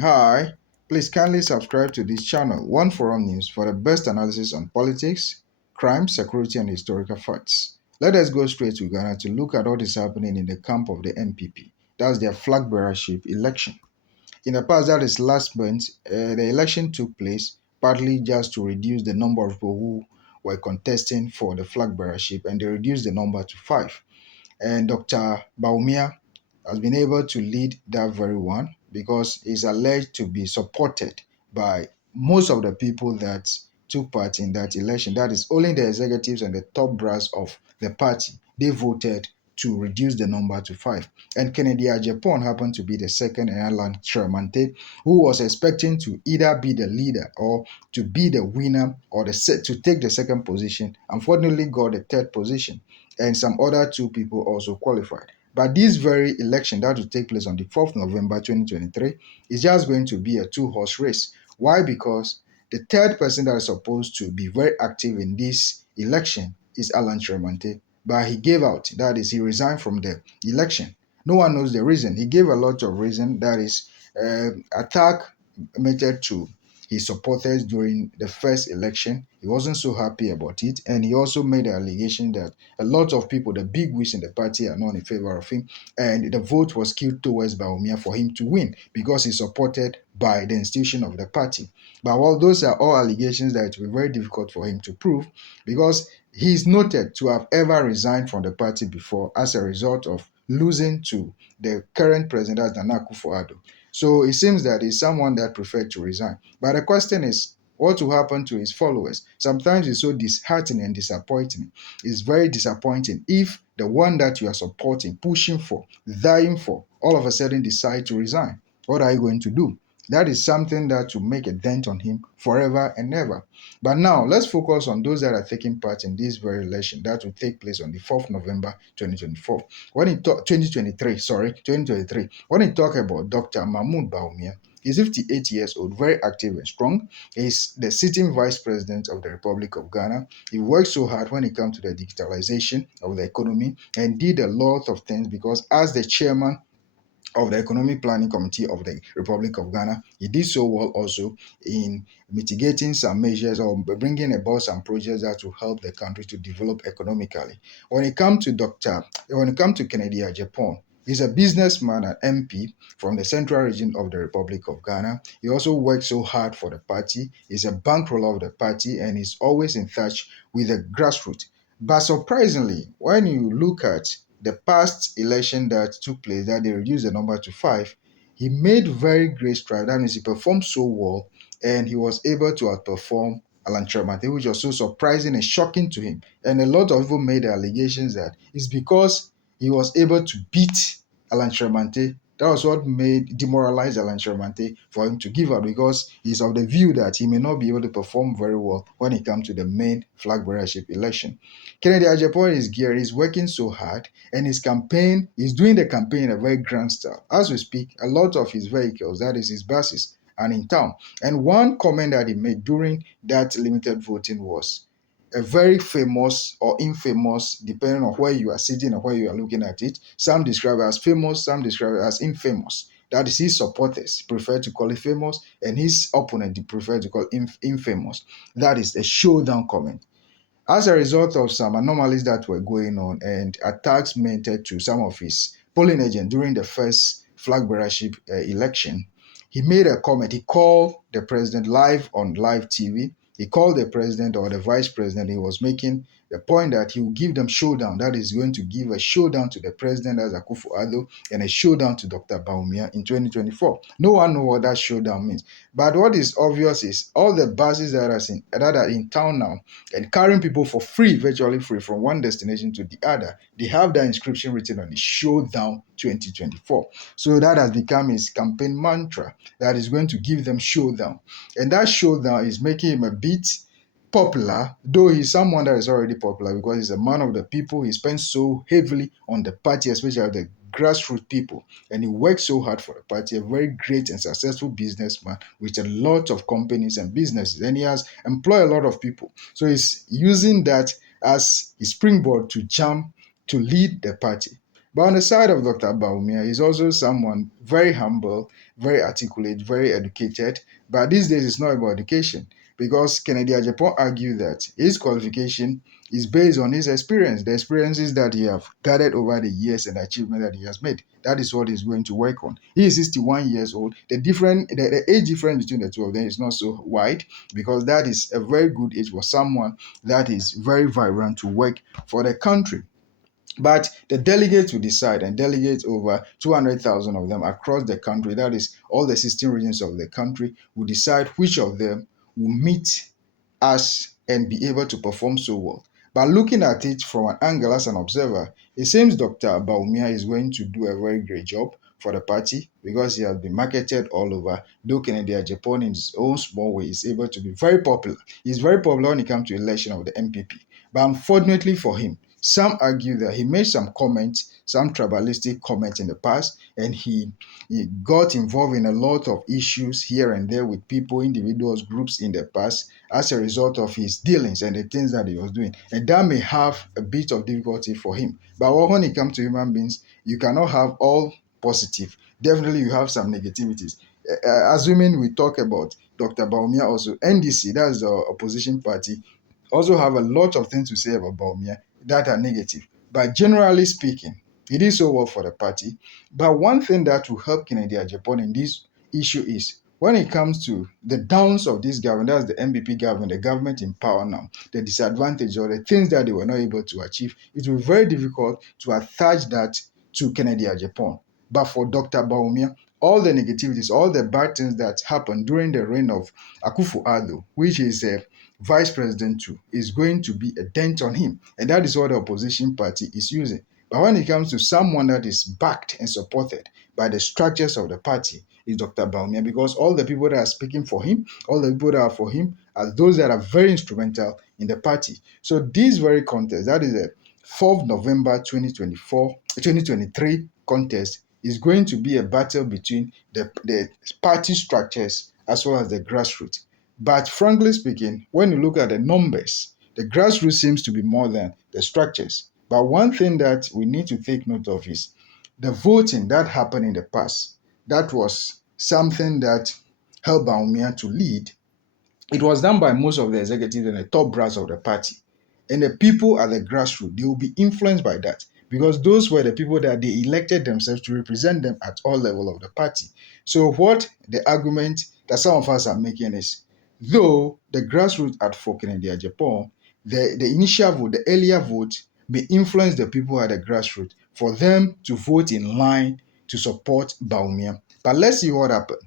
Hi, please kindly subscribe to this channel, One Forum News, for the best analysis on politics, crime, security, and historical facts. Let us go straight to Ghana to look at what is happening in the camp of the NPP. That's their flag bearership election. In the past, that is last month, the election took place partly just to reduce the number of people who were contesting for the flag bearership, and they reduced the number to five. And Dr. Bawumia has been able to lead that very one because he's alleged to be supported by most of the people that took part in that election. That is only the executives and the top brass of the party. They voted to reduce the number to five. And Kennedy Agyapong happened to be the second and Alan Shermante, who was expecting to either be the leader or to be the winner or to take the second position. Unfortunately, got the third position, and some other two people also qualified. But this very election that will take place on the 4th November 2023 is just going to be a two-horse race. Why? Because the third person that is supposed to be very active in this election is Alan Shermante, but he gave out. That is, he resigned from the election. No one knows the reason. He gave a lot of reason. That is, attack method to his supporters during the first election. He wasn't so happy about it, and he also made the allegation that a lot of people, the big wigs in the party, are not in favor of him, and the vote was skewed towards Bawumia for him to win because he's supported by the institution of the party. But while those are all allegations that it will be very difficult for him to prove, because he's noted to have ever resigned from the party before as a result of losing to the current president, Nana Akufo-Addo. So it seems that he's someone that preferred to resign. But the question is, what will happen to his followers? Sometimes it's so disheartening and disappointing. It's very disappointing if the one that you are supporting, pushing for, dying for, all of a sudden decide to resign. What are you going to do? That is something that will make a dent on him forever and ever. But now let's focus on those that are taking part in this very election that will take place on the 4th November 2024. 2023, sorry, 2023. When he talk about Dr. Mahmoud Bawumia, he's 58 years old, very active and strong. He's the sitting vice president of the Republic of Ghana. He worked so hard when it comes to the digitalization of the economy and did a lot of things because as the chairman of the Economic Planning Committee of the Republic of Ghana, he did so well also in mitigating some measures or bringing about some projects that will help the country to develop economically. When it comes to Kennedy Agyapong, he's a businessman and MP from the central region of the Republic of Ghana. He also works so hard for the party. He's a bankroller of the party and he's always in touch with the grassroots. But surprisingly, when you look at the past election that took place, that they reduced the number to five, he made very great strides. That means he performed so well and he was able to outperform Alan Chermate, which was so surprising and shocking to him. And a lot of people made the allegations that it's because he was able to beat Alan Chermate. That was what made demoralize Alan Chermate for him to give up because he's of the view that he may not be able to perform very well when it comes to the main flag bearership election. Kennedy Agyapong is geared, he's working so hard, and his campaign, he's doing the campaign in a very grand style. As we speak, a lot of his vehicles, that is his buses, are in town. And one comment that he made during that limited voting was a very famous or infamous, depending on where you are sitting or where you are looking at it. Some describe it as famous, some describe it as infamous. That is, his supporters prefer to call it famous, and his opponent prefer to call it infamous. That is a showdown comment. As a result of some anomalies that were going on and attacks meted to some of his polling agents during the first flag bearership election, he made a comment. He called the president live on live TV. He called the president or the vice president. He was making the point that he will give them showdown. That is going to give a showdown to the president as Akufo-Addo and a showdown to Dr. Bawumia in 2024. No one knows what that showdown means. But what is obvious is all the buses that are in town now and carrying people for free, virtually free, from one destination to the other, they have that inscription written on it, Showdown 2024. So that has become his campaign mantra, that is going to give them showdown. And that showdown is making him a bit popular, though he's someone that is already popular because he's a man of the people. He spends so heavily on the party, especially the grassroots people, and he works so hard for the party. A very great and successful businessman with a lot of companies and businesses, and he has employed a lot of people. So he's using that as his springboard to jump to lead the party. But on the side of Dr. Bawumia, he's also someone very humble, very articulate, very educated. But these days, it's not about education because Kennedy Agyapong argued that his qualification is based on his experience, the experiences that he have gathered over the years and the achievement that he has made. That is what he's going to work on. He is 61 years old. The age difference between the two of them is not so wide because that is a very good age for someone that is very vibrant to work for the country. But the delegates will decide, and delegates over 200,000 of them across the country, that is all the 16 regions of the country, will decide which of them will meet us and be able to perform so well. But looking at it from an angle as an observer, it seems Dr. Bawumia is going to do a very great job for the party because he has been marketed all over. Though Kennedy Agyapong in his own small way is able to be very popular. He's very popular when it comes to election of the NPP. But unfortunately for him, some argue that he made some comments, some tribalistic comments in the past, and he got involved in a lot of issues here and there with people, individuals, groups in the past as a result of his dealings and the things that he was doing. And that may have a bit of difficulty for him. But when it comes to human beings, you cannot have all positive. Definitely, you have some negativities. Assuming we talk about Dr. Bawumia also, NDC, that's the opposition party, also have a lot of things to say about Bawumia that are negative. But generally speaking, he did so well for the party. But one thing that will help Kennedy Agyapong in this issue is when it comes to the downs of this government, that's the NPP government, the government in power now, the disadvantage or the things that they were not able to achieve, it will be very difficult to attach that to Kennedy Agyapong. But for Dr. Bawumia, all the negativities, all the bad things that happened during the reign of Akufo-Addo, which is a vice president too, is going to be a dent on him. And that is what the opposition party is using. But when it comes to someone that is backed and supported by the structures of the party, is Dr. Bawumia, because all the people that are speaking for him, all the people that are for him, are those that are very instrumental in the party. So this very contest, that is a 4th November 2023 contest, is going to be a battle between the party structures as well as the grassroots. But frankly speaking, when you look at the numbers, the grassroots seems to be more than the structures. But one thing that we need to take note of is the voting that happened in the past. That was something that helped Bawumia to lead. It was done by most of the executives and the top brass of the party. And the people at the grassroots, they will be influenced by that because those were the people that they elected themselves to represent them at all levels of the party. So what the argument that some of us are making is, though the grassroots at Fokin and the Agyapong, the initial vote, the earlier vote, may influence the people at the grassroots for them to vote in line to support Bawumia. But let's see what happened.